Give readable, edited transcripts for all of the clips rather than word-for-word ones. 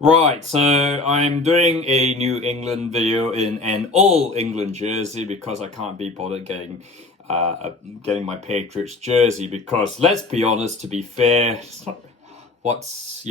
Right, so I'm doing a New England video in an all England jersey because I can't be bothered getting my Patriots jersey because let's be honest, to be fair, it's not what's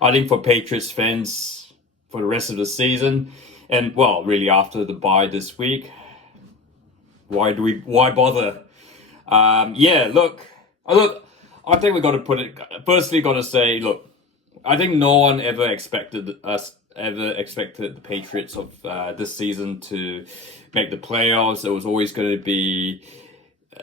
I think for Patriots fans for the rest of the season and well really after the bye this week, why bother? Yeah, look, I think we got to put it. Firstly, got to say, look, I think no one ever expected the Patriots of this season to make the playoffs. It was always going to be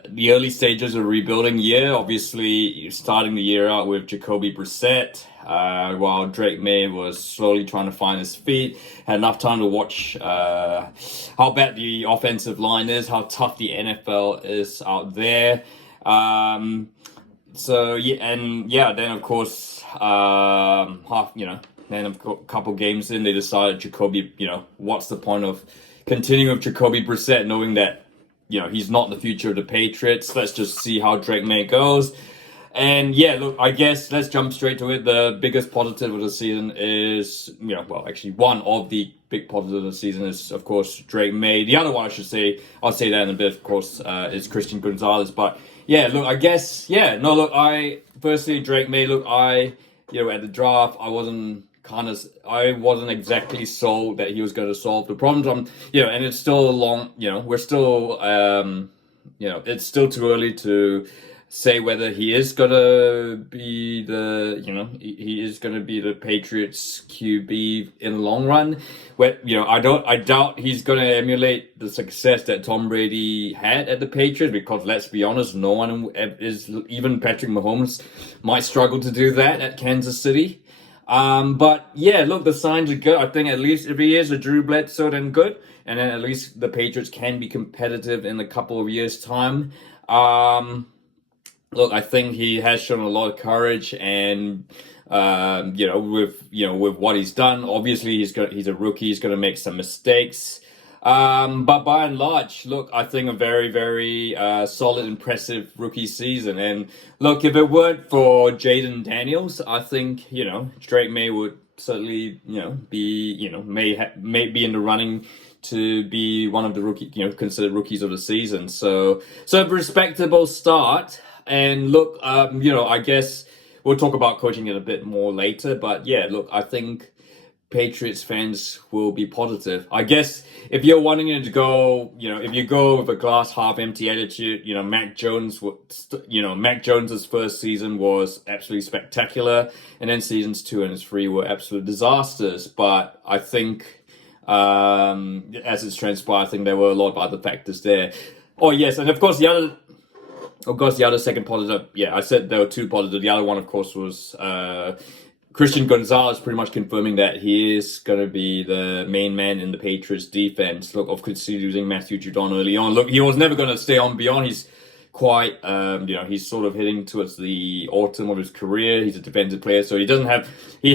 the early stages of a rebuilding year. Obviously, starting the year out with Jacoby Brissett, while Drake May was slowly trying to find his feet. Had enough time to watch how bad the offensive line is, how tough the NFL is out there. So yeah, and yeah, then of course, then a couple games in, they decided Jacoby, what's the point of continuing with Jacoby Brissett, knowing that he's not the future of the Patriots. Let's just see how Drake May goes. And yeah, look, I guess let's jump straight to it. The biggest positive of the season is, actually one of the big positives of the season is, of course, Drake May. The other one, I'll say that in a bit, of course, is Christian Gonzalez. But yeah, look, I guess, yeah, no, look, firstly, Drake May, look, at the draft, I wasn't exactly sold that he was going to solve the problems. And it's still we're still, it's still too early to say whether he is gonna be he is gonna be the Patriots QB in the long run. Where I doubt he's gonna emulate the success that Tom Brady had at the Patriots, because let's be honest, no one is, even Patrick Mahomes might struggle to do that at Kansas City. But yeah, look, the signs are good. I think at least if he is a Drew Bledsoe, then good, and then at least the Patriots can be competitive in a couple of years' time. Look, I think he has shown a lot of courage, and with what he's done. Obviously, he's a rookie. He's going to make some mistakes, but by and large, look, I think a very, very solid, impressive rookie season. And look, if it weren't for Jaden Daniels, I think Drake May would certainly be may be in the running to be one of the considered rookies of the season. So a respectable start. And look, I guess we'll talk about coaching it a bit more later. But yeah, look, I think Patriots fans will be positive. I guess if you're wanting it to go, if you go with a glass half empty attitude, Mac Jones's first season was absolutely spectacular, and then seasons 2 and 3 were absolute disasters. But I think, as it's transpired, I think there were a lot of other factors there. Oh yes, and of course the other second positive, I said there were two positives. The other one, of course, was Christian Gonzalez pretty much confirming that he is going to be the main man in the Patriots defense. Look, of course, losing Matthew Judon early on. Look, he was never going to stay on beyond. He's quite, he's sort of heading towards the autumn of his career. He's a defensive player, so he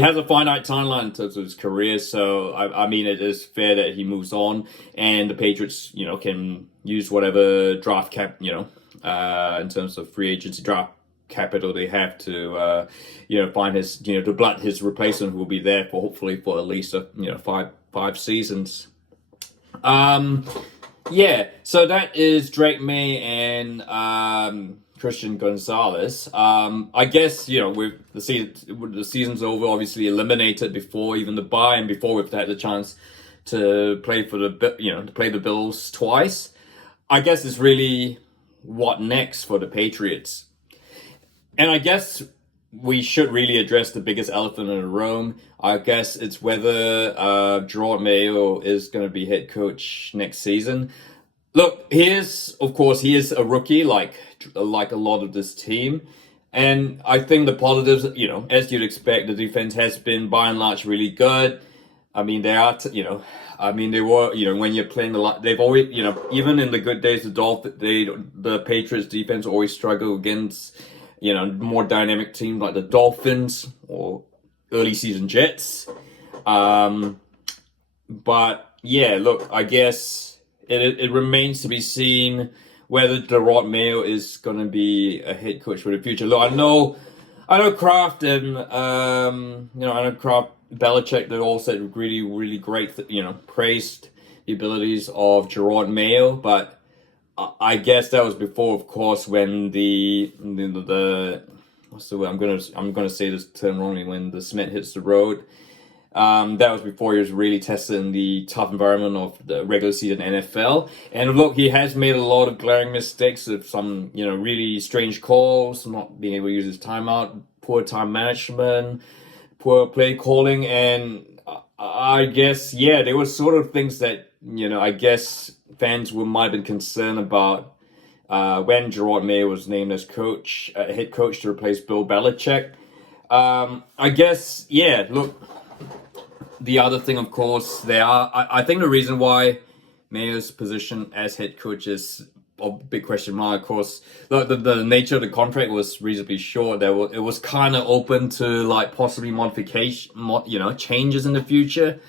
has a finite timeline in terms of his career. So, I mean, it is fair that he moves on, and the Patriots, can use whatever draft cap, in terms of free agency draft capital they have to, find his, to blood his replacement, who will be there for hopefully for at least five seasons. So that is Drake May and Christian Gonzalez. I guess with the season's over, obviously eliminated before even the bye, and before we've had the chance to play to play the Bills twice. I guess it's really what next for the Patriots. And I guess we should really address the biggest elephant in the room. I guess it's whether Gerard Mayo is going to be head coach next season. Look, he is a rookie, like a lot of this team. And I think the positives, as you'd expect, the defense has been by and large really good. I mean, they are, they were, when you're playing a lot, they've always, even in the good days, the Patriots defense always struggle against, more dynamic teams like the Dolphins or early season Jets. But yeah, look, I guess it remains to be seen whether Gerard Mayo is going to be a head coach for the future. Look, I know Kraft and, Belichick did also really, really great, praised the abilities of Gerard Mayo, but I guess that was before, of course, when the what's the word? I'm gonna say this term wrongly. When the cement hits the road, that was before he was really tested in the tough environment of the regular season NFL. And look, he has made a lot of glaring mistakes of some, really strange calls, not being able to use his timeout, poor time management, poor play calling, and I guess, yeah, there were sort of things that, I guess fans might have been concerned about when Gerard Mayo was named as head coach to replace Bill Belichick. I guess, yeah, look, the other thing, of course, I think the reason why Mayo's position as head coach is a big question mark. Of course, the nature of the contract was reasonably short. It was kind of open to like possibly modification, changes in the future.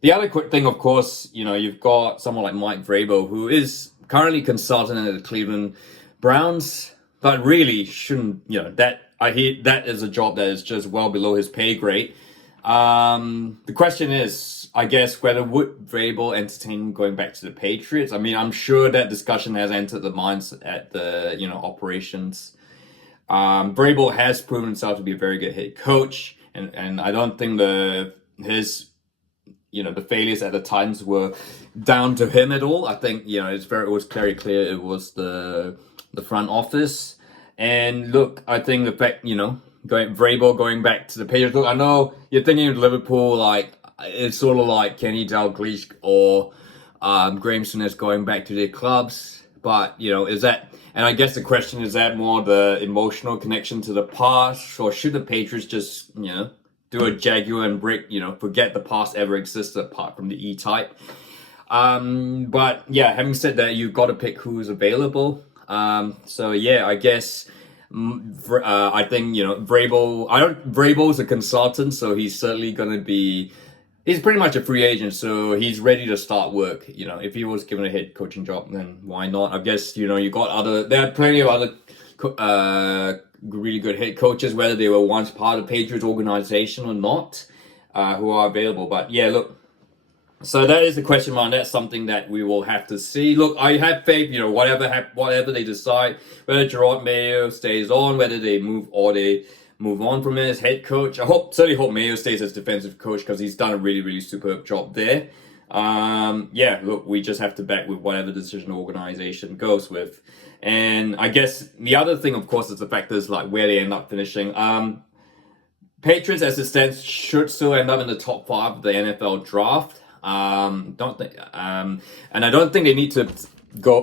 The other quick thing, of course, you've got someone like Mike Vrabel, who is currently consultant at the Cleveland Browns, but really shouldn't. I hear that is a job that is just well below his pay grade. The question is, I guess, whether would Vrabel entertain going back to the Patriots? I mean, I'm sure that discussion has entered the minds at the, operations. Vrabel has proven himself to be a very good head coach, and I don't think his failures at the Titans were down to him at all. I think, it was very clear it was the front office. And look, I think the fact, Vrabel going back to the Patriots. Look, I know you're thinking of Liverpool, like it's sort of like Kenny Dalglish or Graham Souness going back to their clubs. But is that? And I guess the question is that more the emotional connection to the past, or should the Patriots just do a Jaguar and brick, forget the past ever existed apart from the E-type. But yeah, having said that, you've got to pick who's available. So yeah, I guess. I think Vrabel. Vrabel's a consultant, so he's certainly gonna be. He's pretty much a free agent, so he's ready to start work. If he was given a head coaching job, then why not? I guess you got there are plenty of other really good head coaches, whether they were once part of Patriots organization or not, who are available. But yeah, look. So that is the question mark. That's something that we will have to see. Look, I have faith, whatever they decide, whether Gerard Mayo stays on, whether they move on from him as head coach. Certainly hope Mayo stays as defensive coach because he's done a really, really superb job there. Yeah, look, we just have to back with whatever decision the organization goes with. And I guess the other thing, of course, is the factors like where they end up finishing. Patriots, as it stands, should still end up in the top 5 of the NFL draft. And I don't think they need to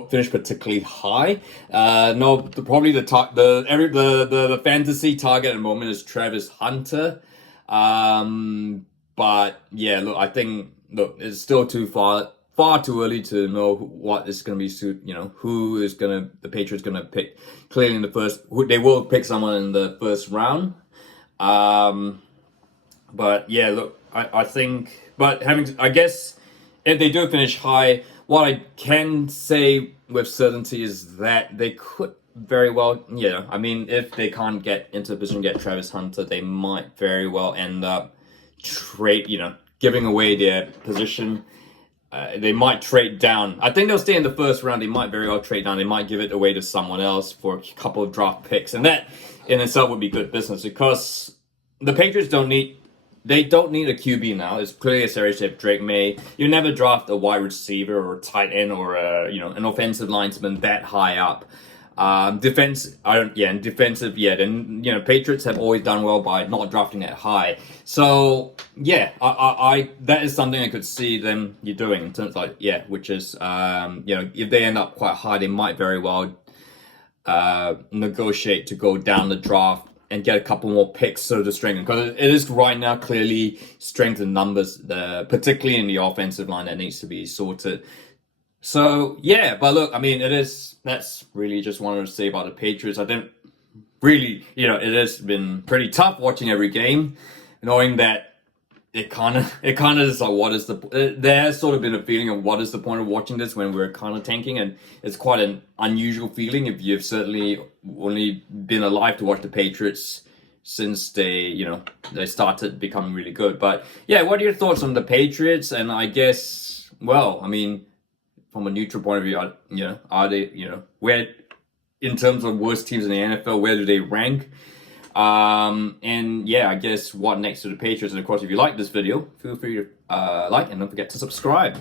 finish particularly high. No, probably the fantasy target at the moment is Travis Hunter. But yeah, look, I think it's still far too early to know what is going to be who is the Patriots going to pick. Clearly in the first, they will pick someone in the first round. But yeah, look, I think. But I guess if they do finish high, what I can say with certainty is that they could very well, I mean, if they can't get into a position to get Travis Hunter, they might very well end up giving away their position. They might trade down. I think they'll stay in the first round. They might very well trade down. They might give it away to someone else for a couple of draft picks. And that in itself would be good business because the Patriots don't need a QB now. It's clearly a serious ship, Drake May. You never draft a wide receiver or a tight end or an offensive lineman that high up. Defensive, then Patriots have always done well by not drafting that high. So yeah, I that is something I could see them doing in terms of which is if they end up quite high, they might very well negotiate to go down the draft and get a couple more picks so to strengthen, because it is right now clearly strength in numbers, particularly in the offensive line, that needs to be sorted. So yeah, but look, I mean, that's really just wanted to say about the Patriots. I don't really, it has been pretty tough watching every game, knowing that it kind of is like, there has sort of been a feeling of what is the point of watching this when we're kind of tanking, and it's quite an unusual feeling if you've certainly only been alive to watch the Patriots since they started becoming really good. But yeah, what are your thoughts on the Patriots? And I guess, well, I mean, from a neutral point of view, are they, where, in terms of worst teams in the NFL, where do they rank? And yeah, I guess what next to the Patriots? And of course, if you like this video, feel free to like and don't forget to subscribe.